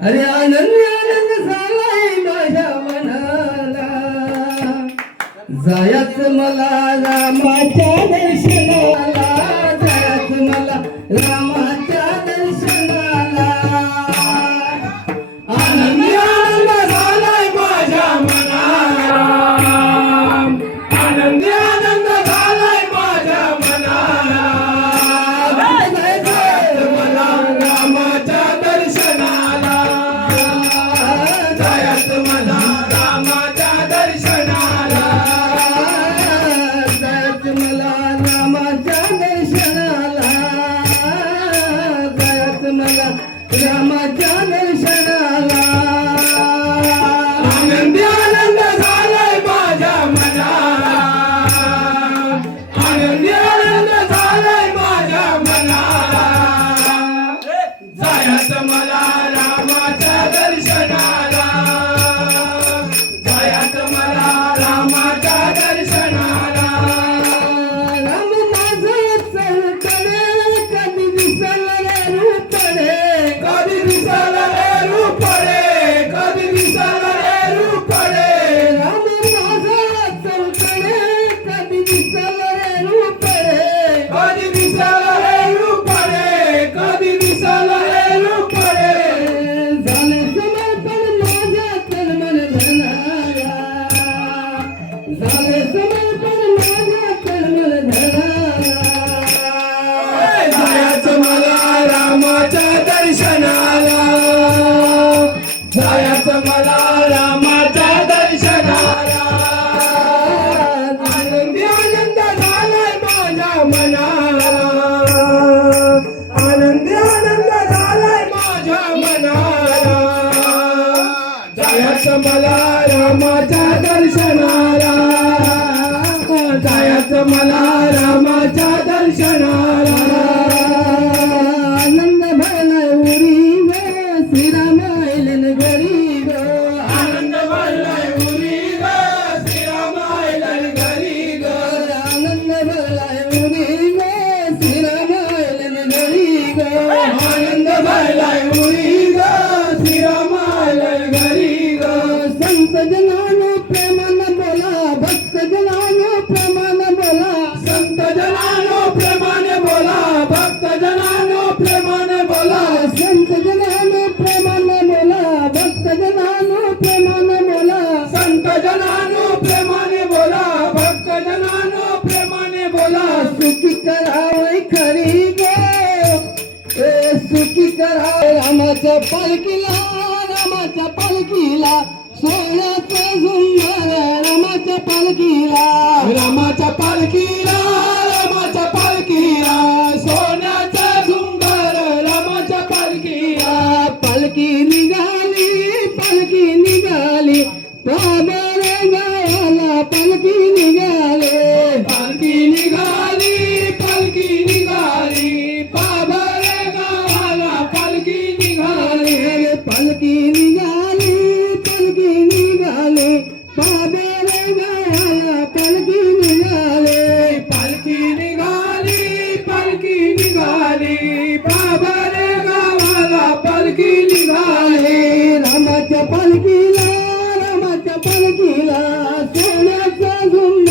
अरे आनंद आनंद झालाय माझ्या मनाला, जायच मला रामाच्या दर्शनाला, जायच मला रामाच्या दर्शनाला. आनंद आनंद झालाय माझ्या मनाला, आनंद आनंद झालाय माझ्या मनाला, जायचं मला रामाच्या दर्शनाला, जायचं मला रामाच्या दर्शनाला, जायचं मला रामाच्या दर्शनाला, जायचं मला रामाच्या दर्शनाला. आनंदी आनंद झालाय माझ्या मनाला, आनंदी आनंद झालाय माझ्या मनाला, जायचं मला रामाच्या दर्शनाला, जायचं मला रामाच्या दर्शनाला. राम माझं चौकडे कधी दिसल रे रूपडे, कधी दिसल रे रूपडे, कधी दिसल रे रूपडे. राम माझं चौकडे कधी दिसल रे रूपडे, कधी दिसल रे रूपडे, कधी दिसल रे रूपडे. झाले समर्पण माझ्या तनमन धनाला, झाले समर्पण माझ्या तनमन धनाला. जायचं मला रामाच्या दर्शनाला, जायचं मला रामाच्या दर्शनाला. आनंदी आनंद झालाय माझ्या मनाला, आनंदी आनंद झालाय माझ्या मनाला, जायचं मला रामाच्या दर्शनाला, जायचं मला रामाच्या दर्शनाला. आनंद भरलाय उरी ग, श्रीराम आयलन घरी ग, आनंद भरलाय उरी ग, श्रीराम आयलन घरी ग, आनंद भरलाय उरी ग, श्रीराम आयलन घरी ग, आनंद भरलाय उरी ग, श्रीराम आयलन घरी ग. संत जनानो प्रेमानं बोला, भक्त जनानो प्रेमानं बोला, संत जनानो प्रेमाने बोला, भक्त जनानो प्रेमाने बोला, संत जनानो प्रेमाने बोला, भक्त जनानो प्रेमाने बोला, संत जनानो प्रेमाने बोला, भक्त जनानो प्रेमाने बोला. सुखी करावय खरी ग, सुखी करावं रामाच्या पालखीला, रामाच्या पालखीला, सोन्याचं झुंबर रामाच्या पालखीला, रामाच्या पालखीला, रामाच्या पालखीला, सोन्याचं झुंबर रामाच्या पालखीला. पालखी निघाली, पालखी निघाली, बाबर गावाला पालखी निघाले, पालखी निघाली, पालखी निघाली, बाबर गावाला पालखी निघाली, पालखी निघाली, पालखी निघाली, बाबर गावाला पालखी निघाले, पालखी निघाली, पालखी निघाली, बाबर गावाला पालखी निघाली. रामाच्या पालखीला, रामाच्या पालखीला, सोन्याचा झुंबर